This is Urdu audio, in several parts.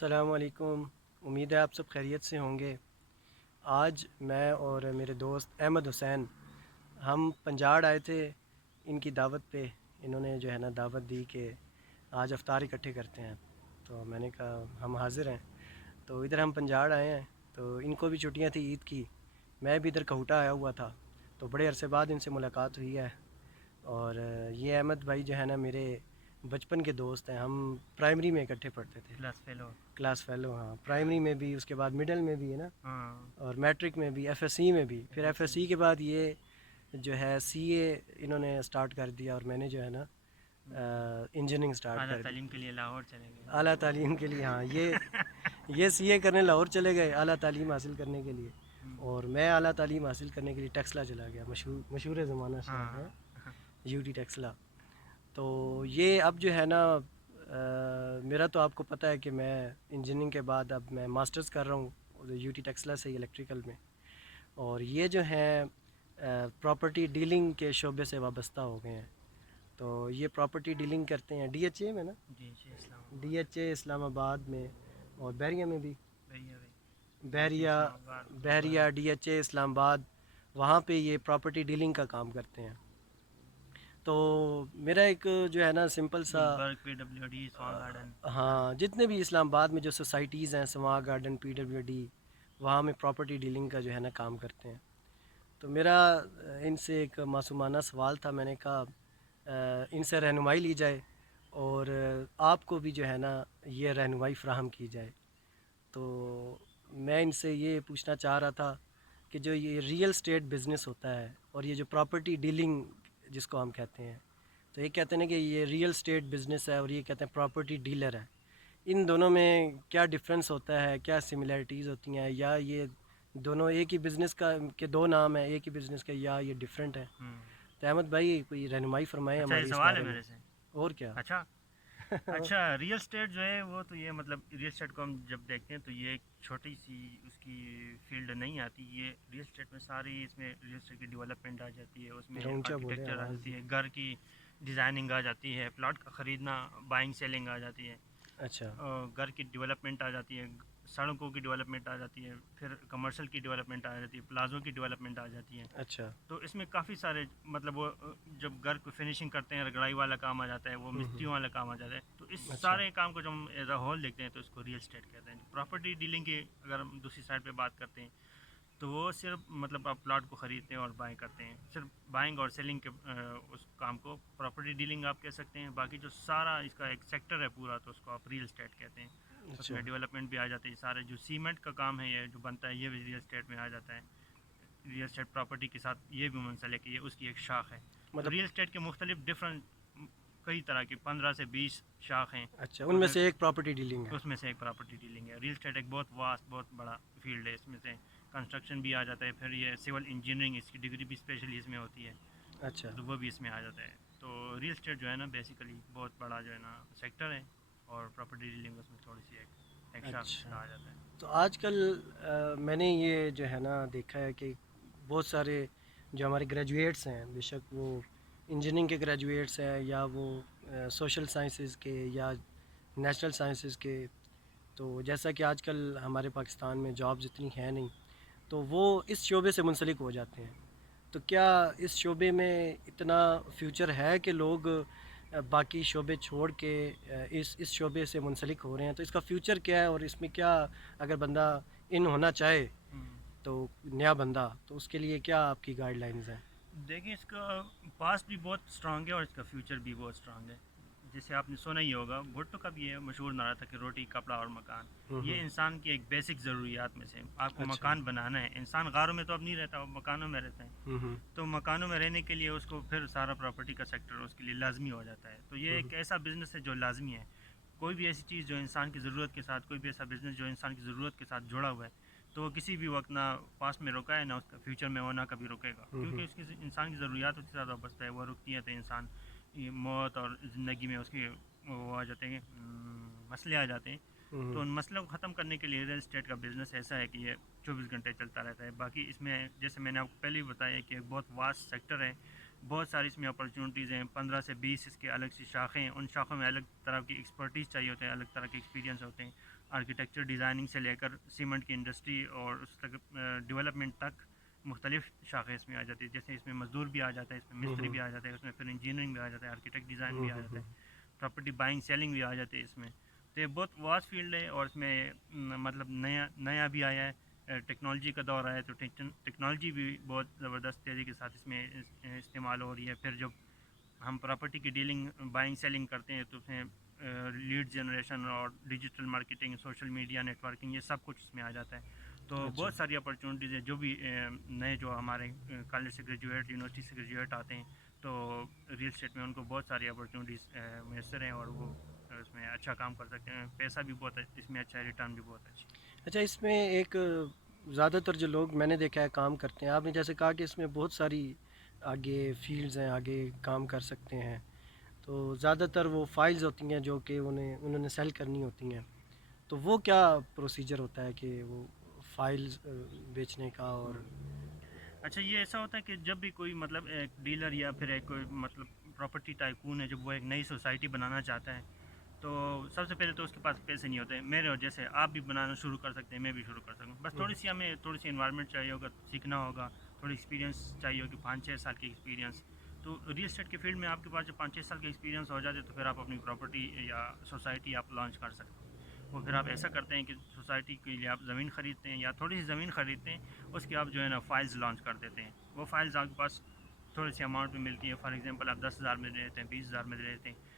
السلام علیکم، امید ہے آپ سب خیریت سے ہوں گے۔ آج میں اور میرے دوست احمد حسین ہم پنجاڑ آئے تھے ان کی دعوت پہ۔ انہوں نے جو ہے نا دعوت دی کہ آج افطار اکٹھے کرتے ہیں، تو میں نے کہا ہم حاضر ہیں۔ تو ادھر ہم پنجاڑ آئے ہیں، تو ان کو بھی چھٹیاں تھیں عید کی، میں بھی ادھر کہوٹا آیا ہوا تھا، تو بڑے عرصے بعد ان سے ملاقات ہوئی ہے۔ اور یہ احمد بھائی جو ہے نا میرے بچپن کے دوست ہیں، ہم پرائمری میں اکٹھے پڑھتے تھے، کلاس فیلو، ہاں پرائمری میں بھی، اس کے بعد مڈل میں بھی ہے نا، اور میٹرک میں بھی، ایف ایس سی میں بھی۔ پھر ایف ایس سی کے بعد یہ جو ہے سی اے انہوں نے سٹارٹ کر دیا، اور میں نے جو ہے نا انجینئرنگ سٹارٹ کر دی۔ اعلیٰ تعلیم کے لیے لاہور چلے گئے۔ اعلیٰ تعلیم کے لیے، ہاں یہ سی اے کرنے لاہور چلے گئے اعلیٰ تعلیم حاصل کرنے کے لیے، اور میں اعلیٰ تعلیم حاصل کرنے کے لیے ٹیکسلا چلا گیا، مشہور زمانہ شہر ہے یو ٹی ٹیکسلا۔ تو یہ اب جو ہے نا میرا تو آپ کو پتہ ہے کہ میں انجینئرنگ کے بعد اب میں ماسٹرز کر رہا ہوں یو ٹی ٹیکسلا سے الیکٹریکل میں، اور یہ جو ہیں پراپرٹی ڈیلنگ کے شعبے سے وابستہ ہو گئے ہیں۔ تو یہ پراپرٹی ڈیلنگ کرتے ہیں ڈی ایچ اے میں نا، جی جی، اسلام آباد، ڈی ایچ اے اسلام آباد میں، اور بحریہ میں بھی، بھیا بھائی، جیسے بحریہ اسلام آباد، بحریہ ڈی ایچ اے اسلام آباد، وہاں پہ یہ پراپرٹی ڈیلنگ کا کام کرتے ہیں۔ تو میرا ایک جو ہے نا سمپل سا، گلبرگ، پی ڈبلیو ڈی، سوان گارڈن، ہاں جتنے بھی اسلام آباد میں جو سوسائٹیز ہیں، سما گارڈن، پی ڈبلیو ڈی، وہاں میں پراپرٹی ڈیلنگ کا جو ہے نا کام کرتے ہیں۔ تو میرا ان سے ایک معصومانہ سوال تھا، میں نے کہا ان سے رہنمائی لی جائے، اور آپ کو بھی جو ہے نا یہ رہنمائی فراہم کی جائے۔ تو میں ان سے یہ پوچھنا چاہ رہا تھا کہ جو یہ ریئل اسٹیٹ بزنس ہوتا ہے، اور یہ جو پراپرٹی ڈیلنگ جس کو ہم کہتے ہیں، تو یہ کہتے ہیں کہ یہ ریئل اسٹیٹ بزنس ہے، اور یہ کہتے ہیں پراپرٹی ڈیلر ہے، ان دونوں میں کیا ڈفرینس ہوتا ہے، کیا سملیرٹیز ہوتی ہیں، یا یہ دونوں ایک ہی بزنس کا کے دو نام ہیں ایک ہی بزنس کے، یا یہ ڈفرینٹ ہے؟ تو احمد بھائی کوئی رہنمائی فرمائیں اچھا یہ ہماری اس سوال ہے بارے میں۔ میرے سے؟ اور کیا اچھا اچھا، ریئل اسٹیٹ جو ہے وہ تو یہ مطلب ریئل اسٹیٹ کو ہم جب دیکھتے ہیں تو یہ ایک چھوٹی سی اس کی فیلڈ نہیں آتی، یہ ریئل اسٹیٹ میں ساری اس میں ریئل اسٹیٹ کی ڈیولپمنٹ آ جاتی ہے، اس میں اونچا بولے، آرکیٹیکچر آ آواز جاتی ہے، گھر کی ڈیزائننگ آ جاتی ہے، پلاٹ کا خریدنا، بائنگ سیلنگ آ جاتی ہے، اچھا گھر کی ڈیولپمنٹ آ جاتی ہے، سڑکوں کی ڈیولپمنٹ آ جاتی ہے، پھر کمرشل کی ڈیولپمنٹ آ جاتی ہے، پلازوں کی ڈیولپمنٹ آ جاتی ہے۔ اچھا، تو اس میں کافی سارے مطلب وہ جب گھر کو فنیشنگ کرتے ہیں، رگڑائی والا کام آ جاتا ہے، وہ مستریوں والا کام آ جاتا ہے، تو اس اچھا سارے کام کو جب ہم ایز اے ہول دیکھتے ہیں تو اس کو ریئل اسٹیٹ کہتے ہیں۔ پراپرٹی ڈیلنگ کی اگر ہم دوسری سائڈ پہ بات کرتے ہیں تو وہ صرف مطلب آپ پلاٹ کو خریدتے ہیں اور بائنگ کرتے ہیں، صرف بائنگ اور سیلنگ کے اس کام کو پراپرٹی ڈیلنگ آپ کہہ سکتے ہیں۔ باقی جو سارا اس کا ایک سیکٹر ہے پورا، تو اس کو آپ ریئل اسٹیٹ کہتے ہیں۔ اس اچھا میں ڈیولپمنٹ بھی آ جاتی ہے، سارے جو سیمنٹ کا کام ہے یہ جو بنتا ہے یہ بھی ریئل اسٹیٹ میں آ جاتا ہے، ریئل اسٹیٹ پراپرٹی کے ساتھ یہ بھی منسلک ہے، یہ اس کی ایک شاخ ہے۔ تو مطلب، ریئل اسٹیٹ کے مختلف ڈفرینٹ کئی طرح کی 15 سے 20 شاخ ہیں، اچھا ان اس میں میں سے ایک پراپرٹی ڈیلنگ ہے۔ اس میں سے ایک پراپرٹی ڈیلنگ ہے۔ ریئل اسٹیٹ ایک بہت واسٹ، بہت بڑا فیلڈ ہے، اس میں سے کنسٹرکشن بھی آ جاتا ہے، پھر یہ سول انجینئرنگ اس کی ڈگری بھی اسپیشلی اس میں ہوتی ہے، اچھا تو وہ بھی اس میں آ جاتا ہے۔ تو ریئل اسٹیٹ جو ہے نا بیسیکلی بہت بڑا جو ہے نا سیکٹر ہے، اور پراپرٹی ڈیلنگ اس میں تھوڑی سی ایک شاخ اس اچھا، کا آ جاتا ہے۔ تو آج کل میں نے یہ جو ہے نا دیکھا ہے کہ بہت سارے جو ہمارے گریجویٹس ہیں، بے شک وہ انجینئرنگ کے گریجویٹس ہیں، یا وہ سوشل سائنسز کے، یا نیچرل سائنسز کے، تو جیسا کہ آج کل ہمارے پاکستان میں جابز اتنی ہیں نہیں، تو وہ اس شعبے سے منسلک ہو جاتے ہیں۔ تو کیا اس شعبے میں اتنا فیوچر ہے کہ لوگ باقی شعبے چھوڑ کے اس شعبے سے منسلک ہو رہے ہیں؟ تو اس کا فیوچر کیا ہے، اور اس میں کیا اگر بندہ ان ہونا چاہے تو نیا بندہ، تو اس کے لیے کیا آپ کی گائیڈ لائنز ہیں؟ دیکھیں اس کا پاسٹ بھی بہت اسٹرانگ ہے اور اس کا فیوچر بھی بہت اسٹرانگ ہے۔ جیسے آپ نے سنا ہی ہوگا، بھٹو کا بھی یہ مشہور نعرہ تھا کہ روٹی، کپڑا اور مکان، یہ انسان کی ایک بیسک ضروریات میں سے۔ آپ کو اچھا، مکان بنانا ہے، انسان غاروں میں تو اب نہیں رہتا، وہ مکانوں میں رہتا ہے، تو مکانوں میں رہنے کے لیے اس کو پھر سارا پراپرٹی کا سیکٹر اس کے لیے لازمی ہو جاتا ہے۔ تو یہ ایک ایسا بزنس ہے جو لازمی ہے۔ کوئی بھی ایسی چیز جو انسان کی ضرورت کے ساتھ، کوئی بھی ایسا بزنس جو انسان کی ضرورت کے ساتھ جڑا ہوا ہے، تو وہ کسی بھی وقت نہ پاسٹ میں رکا ہے، نہ اس کا فیوچر میں وہ نہ کبھی رکے گا، کیونکہ اس کی انسان کی ضروریات اس کے ساتھ وابستہ ہے۔ وہ رکتی ہیں تو انسان موت اور زندگی میں اس کے وہ آ جاتے ہیں، مسئلے آ جاتے ہیں۔ تو ان مسئلوں کو ختم کرنے کے لیے ریئل اسٹیٹ کا بزنس ایسا ہے کہ یہ 24 گھنٹے چلتا رہتا ہے۔ باقی اس میں جیسے میں نے آپ کو پہلے ہی بتایا کہ ایک بہت واسٹ سیکٹر ہے، بہت ساری اس میں اپرچونیٹیز ہیں، 15 سے 20 اس کے الگ سی شاخیں ہیں، ان شاخوں میں الگ طرح کی ایکسپرٹیز چاہیے ہوتے ہیں، الگ طرح کے ایکسپیرینس ہوتے ہیں۔ آرکیٹیکچر ڈیزائننگ سے لے کر سیمنٹ کی انڈسٹری اور اس تک ڈیولپمنٹ تک مختلف شاخیں اس میں آ جاتی ہے. جیسے اس میں مزدور بھی آ جاتا ہے, اس میں مستری بھی آ جاتا ہے, اس میں پھر انجینئرنگ بھی آ جاتا ہے, آرکیٹیکٹ ڈیزائن بھی آ جاتا ہے, پراپرٹی بائنگ سیلنگ بھی آ جاتی ہے اس میں. تو یہ بہت واس فیلڈ ہے اور اس میں مطلب نیا بھی آیا ہے, ٹیکنالوجی کا دور آیا ہے, تو ٹیکنالوجی بھی بہت زبردست تیزی کے ساتھ اس میں استعمال ہو رہی ہے. پھر جب ہم پراپرٹی کی ڈیلنگ بائنگ سیلنگ کرتے ہیں تو اس میں لیڈ جنریشن اور digital marketing, social media networking, یہ سب کچھ اس میں آ جاتا ہے. تو اچھا بہت ساری اپرچونیٹیز ہیں جو بھی نئے جو ہمارے کالج سے گریجویٹ, یونیورسٹی سے گریجویٹ آتے ہیں تو ریئل اسٹیٹ میں ان کو بہت ساری اپرچونیٹیز میسر ہیں اور وہ اس میں اچھا کام کر سکتے ہیں. پیسہ بھی بہت اس میں اچھا ہے, ریٹرن بھی بہت اچھی. اچھا اس میں ایک زیادہ تر جو لوگ میں نے دیکھا ہے کام کرتے ہیں, آپ نے جیسے کہا کہ اس میں بہت ساری آگے فیلڈز ہیں, آگے کام کر سکتے ہیں, تو زیادہ تر وہ فائلز ہوتی ہیں جو کہ انہوں نے سیل کرنی ہوتی ہیں, تو وہ کیا پروسیجر ہوتا ہے کہ وہ فائلز بیچنے کا؟ اور اچھا یہ ایسا ہوتا ہے کہ جب بھی کوئی مطلب ایک ڈیلر یا پھر ایک کوئی مطلب پراپرٹی ٹائکون ہے, جب وہ ایک نئی سوسائٹی بنانا چاہتا ہے تو سب سے پہلے تو اس کے پاس پیسے نہیں ہوتے. میرے اور جیسے آپ بھی بنانا شروع کر سکتے ہیں, میں بھی شروع کر سکتا ہوں, بس تھوڑی سی انوائرمنٹ چاہیے ہوگا, سیکھنا ہوگا, تھوڑی ایکسپیرینس چاہیے ہوگی, 5-6 سال کی ایکسپیرینس. تو ریل اسٹیٹ کے فیلڈ میں آپ کے پاس جب 5-6 سال کا ایکسپیرینس ہو جاتے تو پھر آپ اپنی پراپرٹی یا سوسائٹی آپ لانچ کر سکتے ہیں. وہ پھر آپ ایسا کرتے ہیں کہ سوسائٹی کے لیے آپ زمین خریدتے ہیں یا تھوڑی سی زمین خریدتے ہیں, اس کی آپ جو ہے نا فائلز لانچ کر دیتے ہیں. وہ فائلز آپ کے پاس تھوڑی سی اماؤنٹ میں ملتی ہے. فار ایگزامپل آپ 10,000 میں دے دیتے ہیں, 20,000 میں دے دیتے ہیں,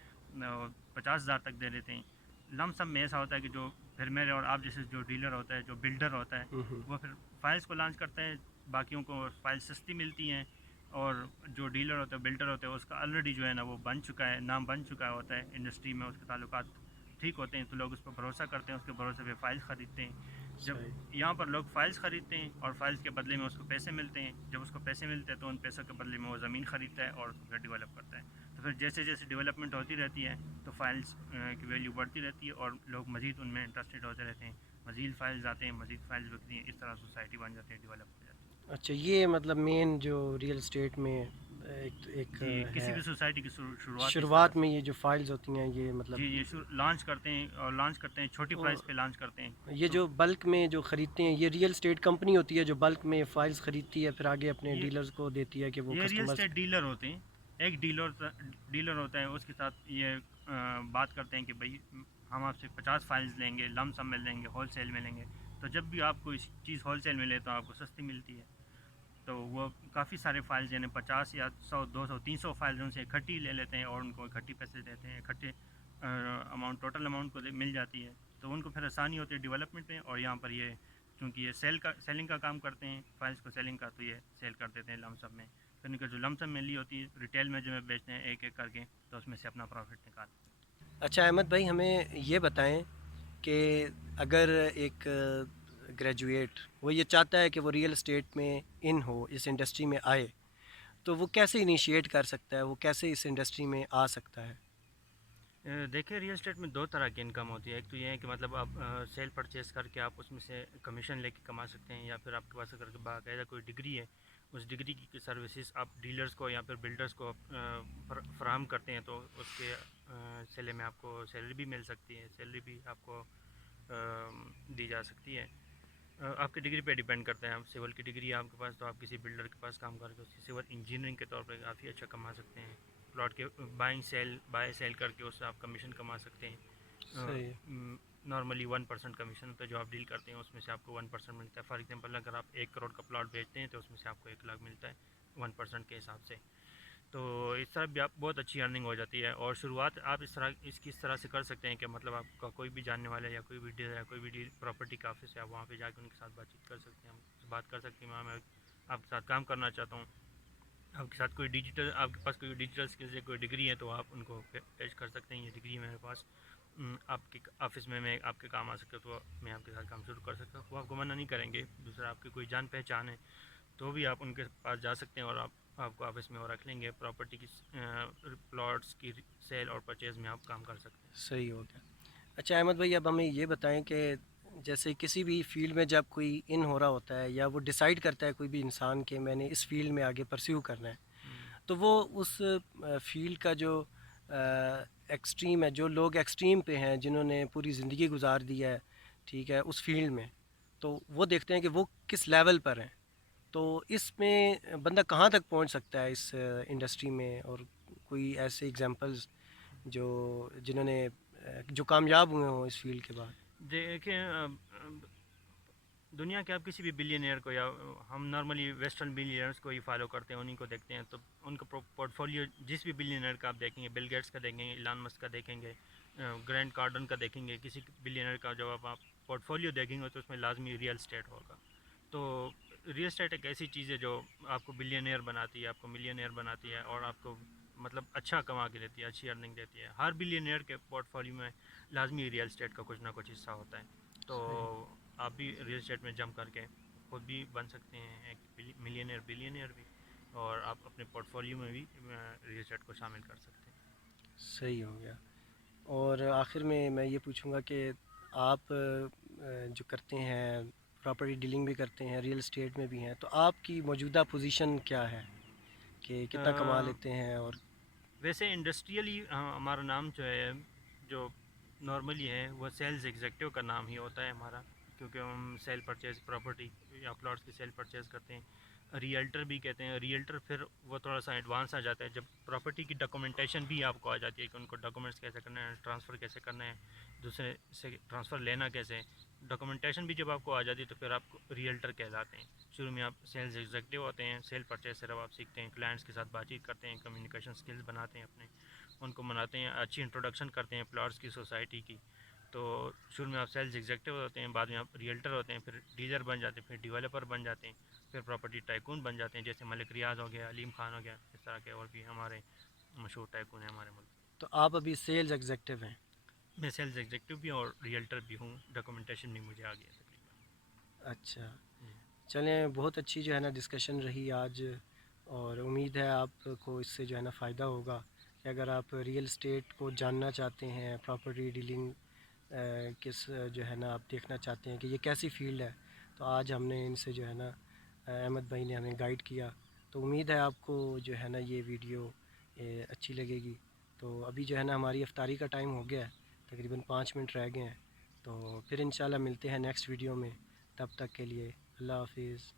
50,000 تک دے دیتے ہیں. لم سم میں ایسا ہوتا ہے کہ جو پھر میرے اور آپ جیسے جو ڈیلر ہوتا ہے, جو بلڈر ہوتا ہے, وہ پھر فائلز کو لانچ کرتا ہے. باقیوں کو فائل سستی ملتی ہیں اور جو ڈیلر ہوتا ہے, بلڈر ہوتا ہے, اس کا آلریڈی جو ہے نا وہ بن چکا ہے, نام بن چکا ہوتا ہے انڈسٹری میں, اس کے تعلقات ٹھیک ہوتے ہیں, تو لوگ اس پر بھروسہ کرتے ہیں, اس کے بھروسے پہ فائل خریدتے ہیں. جب صحیح. یہاں پر لوگ فائلز خریدتے ہیں اور فائلز کے بدلے میں اس کو پیسے ملتے ہیں, جب اس کو پیسے ملتے ہیں تو ان پیسوں کے بدلے میں وہ زمین خریدتا ہے اور اس کو پھر ڈیولپ کرتا ہے. تو پھر جیسے جیسے ڈیولپمنٹ ہوتی رہتی ہے تو فائلز کی ویلیو بڑھتی رہتی ہے اور لوگ مزید ان میں انٹرسٹیڈ ہوتے رہتے ہیں, مزید فائلز آتے ہیں, مزید فائلز بکتی ہیں, اس طرح سوسائٹی بن جاتی ہے, ڈیولپ ہو جاتی ہے. اچھا یہ مطلب مین جو ریئل اسٹیٹ میں ایک جی کسی ہے, بھی سوسائٹی کی شروعات اس طرح شروعات سے. میں یہ جو فائلز ہوتی ہیں یہ مطلب جی یہ لانچ کرتے ہیں اور لانچ کرتے ہیں چھوٹی پرائز پہ لانچ کرتے ہیں. یہ تو جو بلک میں جو خریدتے ہیں یہ ریئل اسٹیٹ کمپنی ہوتی ہے جو بلک میں فائلز خریدتی ہے, پھر آگے اپنے یہ ڈیلرز کو دیتی ہے کہ وہ یہ ریئل کسٹمرز. اسٹیٹ ڈیلر ہوتے ہیں. ایک ڈیلر ہوتا ہے, اس کے ساتھ یہ بات کرتے ہیں کہ بھائی ہم آپ سے 50 فائلز لیں گے, لم سم میں لیں گے, ہول سیل میں لیں گے. تو جب بھی آپ کو چیز ہول سیل میں لے تو آپ کو سستی ملتی ہے. تو وہ کافی سارے فائلز یعنی 50 یا 100 200 300 فائلز ان سے اکٹھی لے لیتے ہیں اور ان کو اکٹھی پیسے دیتے ہیں, اکٹھے اماؤنٹ ٹوٹل اماؤنٹ کو مل جاتی ہے. تو ان کو پھر آسانی ہوتی ہے ڈیولپمنٹ میں. اور یہاں پر یہ چونکہ یہ سیلنگ کا کام کرتے ہیں, فائلز کو سیلنگ کا, تو یہ سیل کر دیتے ہیں لم سم میں. پھر ان کا جو لم سم میں لی ہوتی ہے ریٹیل میں جو بیچتے ہیں ایک ایک کر کے, تو اس میں سے اپنا پروفٹ نکالتے ہیں. اچھا احمد بھائی ہمیں یہ بتائیں کہ اگر ایک گریجویٹ وہ یہ چاہتا ہے کہ وہ ریئل اسٹیٹ میں ان ہو, اس انڈسٹری میں آئے, تو وہ کیسے انیشیٹ کر سکتا ہے, وہ کیسے اس انڈسٹری میں آ سکتا ہے؟ دیکھیں ریئل اسٹیٹ میں دو طرح کی انکم ہوتی ہے. ایک تو یہ ہے کہ مطلب آپ سیل پرچیز کر کے آپ اس میں سے کمیشن لے کے کما سکتے ہیں, یا پھر آپ کے پاس اگر باقاعدہ کوئی ڈگری ہے, اس ڈگری کی سروسز آپ ڈیلرز کو یا پھر بلڈرز کو فراہم کرتے ہیں, تو اس کے سلے میں آپ کو سیلری بھی مل سکتی ہے, سیلری بھی آپ کو دی جا سکتی ہے. آپ کی ڈگری پہ ڈیپینڈ کرتے ہیں. آپ سول کی ڈگری ہے آپ کے پاس تو آپ کسی بلڈر کے پاس کام کر کے اس کی سول انجینئرنگ کے طور پہ کافی اچھا کما سکتے ہیں. پلاٹ کے بائی سیل کر کے اس سے آپ کمیشن کما سکتے ہیں. صحیح. نارملی 1% کمیشن ہوتا ہے جو آپ ڈیل کرتے ہیں, اس میں سے آپ کو 1% ملتا ہے. فار ایگزامپل اگر آپ 1 کروڑ کا پلاٹ بیچتے ہیں تو اس میں سے آپ کو 1 لاکھ ملتا ہے 1% کے حساب سے. تو اس طرح بھی آپ بہت اچھی ارننگ ہو جاتی ہے. اور شروعات آپ اس طرح سے کر سکتے ہیں کہ مطلب آپ کا کوئی بھی جاننے والا یا کوئی بھی ڈیلر یا کوئی بھی پراپرٹی کا آفس ہے, آپ وہاں پہ جا کے ان کے ساتھ بات چیت کر سکتے ہیں, بات کر سکتے ہیں, میں آپ کے ساتھ کام کرنا چاہتا ہوں. آپ کے ساتھ آپ کے پاس کوئی ڈیجیٹل اسکلز یا کوئی ڈگری ہے تو آپ ان کو پیش کر سکتے ہیں. یہ ڈگری میرے پاس آپ کے آفس میں آپ کے کام آ سکتے ہو, تو میں آپ کے ساتھ کام شروع کر سکتا ہوں. وہ آپ کو منع نہیں کریں گے. دوسرا آپ کی کوئی جان پہچان ہے تو بھی آپ ان کے پاس جا سکتے ہیں اور آپ کو آفس میں وہ رکھ لیں گے. پراپرٹی کی پلاٹس کی سیل اور پرچیز میں آپ کام کر سکتے ہیں. صحیح ہو گیا. اچھا احمد بھائی اب ہمیں یہ بتائیں کہ جیسے کسی بھی فیلڈ میں جب کوئی ان ہو رہا ہوتا ہے یا وہ ڈیسائیڈ کرتا ہے کوئی بھی انسان کہ میں نے اس فیلڈ میں آگے پرسیو کرنا ہے, تو وہ اس فیلڈ کا جو ایکسٹریم ہے, جو لوگ ایکسٹریم پہ ہیں جنہوں نے پوری زندگی گزار دی ہے, ٹھیک ہے اس فیلڈ میں، تو وہ دیکھتے ہیں کہ وہ کس لیول پر ہیں. تو اس میں بندہ کہاں تک پہنچ سکتا ہے اس انڈسٹری میں، اور کوئی ایسے اگزامپلز جو جنہوں نے جو کامیاب ہوئے ہوں اس فیلڈ کے بعد؟ دیکھیں دنیا کے آپ کسی بھی بلینئر کو، یا ہم نارملی ویسٹرن بلینئرس کو ہی فالو کرتے ہیں، انہیں کو دیکھتے ہیں، تو ان کا پورٹ فولیو جس بھی بلینئر کا آپ دیکھیں گے، بل گیٹس کا دیکھیں گے، ایلان مسک کا دیکھیں گے، گرینٹ کارڈن کا دیکھیں گے، کسی بلینئر کا جب آپ پورٹ فولیو دیکھیں گے تو اس میں لازمی ریئل اسٹیٹ ہوگا. تو ریئل اسٹیٹ ایک ایسی چیز ہے جو آپ کو بلینئر بناتی ہے، آپ کو ملینئر بناتی ہے، اور آپ کو مطلب اچھا کما کے دیتی ہے، اچھی ارننگ دیتی ہے. ہر بلینئر کے پورٹ فولیو میں لازمی ریئل اسٹیٹ کا کچھ نہ کچھ حصہ ہوتا ہے. تو صحیح. آپ بھی ریئل اسٹیٹ میں جمپ کر کے خود بھی بن سکتے ہیں ایک ملینئر بلینئر بھی، اور آپ اپنے پورٹ فولیو میں بھی ریئل اسٹیٹ کو شامل کر سکتے ہیں. صحیح ہو گیا. اور آخر میں یہ پوچھوں گا کہ آپ جو کرتے ہیں پراپرٹی ڈیلنگ بھی کرتے ہیں، ریئل اسٹیٹ میں بھی ہیں، تو آپ کی موجودہ پوزیشن کیا ہے کہ کتنا کما لیتے ہیں؟ اور ویسے انڈسٹریلی ہمارا نام جو ہے، جو نارملی ہے، وہ سیلز ایگزیکٹو کا نام ہی ہوتا ہے ہمارا، کیونکہ ہم سیل پرچیز پراپرٹی یا پلاٹس کی سیل پرچیز کرتے ہیں. ریئلٹر بھی کہتے ہیں. ریئلٹر پھر وہ تھوڑا سا ایڈوانس آ جاتا ہے جب پراپرٹی کی ڈاکومنٹیشن بھی آپ کو آ جاتی ہے کہ ان کو ڈاکومنٹس کیسے کرنا ہے، ٹرانسفر کیسے کرنا ہے، دوسرے سے ٹرانسفر لینا کیسے ہے. ڈاکومنٹیشن بھی جب آپ کو آ جاتی ہے تو پھر آپ کو ریئلٹر کہلاتے ہیں. شروع میں آپ سیلز ایگزیکٹو ہوتے ہیں، سیل پرچیز صرف آپ سیکھتے ہیں، کلائنٹس کے ساتھ بات چیت کرتے ہیں، کمیونیکیشن سکلز بناتے ہیں اپنے، ان کو مناتے ہیں، اچھی انٹروڈکشن کرتے ہیں پلاٹس کی، سوسائٹی کی. تو شروع میں آپ سیلز ایگزیکٹو ہوتے ہیں، بعد میں آپ ریئلٹر ہوتے ہیں، پھر ڈیلر بن جاتے ہیں، پھر ڈیولپر بن جاتے ہیں، پھر پراپرٹی ٹائکون بن جاتے ہیں، جیسے ملک ریاض ہو گیا، علیم خان ہو گیا، اس طرح کے اور بھی ہمارے مشہور ٹائکون ہیں ہمارے ملک. تو آپ ابھی سیلز ایگزیکٹو ہیں؟ میں سیلز ایگزیکٹو بھی اور ریئلٹر بھی ہوں، ڈاکومنٹیشن بھی مجھے آ گیا تقریباً. اچھا. جی. چلیں، بہت اچھی جو ہے نا ڈسکشن رہی آج، اور امید ہے آپ کو اس سے جو ہے نا فائدہ ہوگا کہ اگر آپ ریئل اسٹیٹ کو جاننا چاہتے ہیں، پراپرٹی ڈیلنگ کس جو ہے نا آپ دیکھنا چاہتے ہیں کہ یہ کیسی فیلڈ ہے، تو آج ہم نے ان سے جو ہے نا احمد بھائی نے ہمیں گائیڈ کیا. تو امید ہے آپ کو جو ہے نا یہ ویڈیو اچھی لگے گی. تو ابھی جو ہے نا ہماری افطاری کا ٹائم ہو گیا ہے، تقریباً 5 منٹ رہ گئے ہیں. تو پھر انشاءاللہ ملتے ہیں نیکسٹ ویڈیو میں. تب تک کے لیے اللہ حافظ.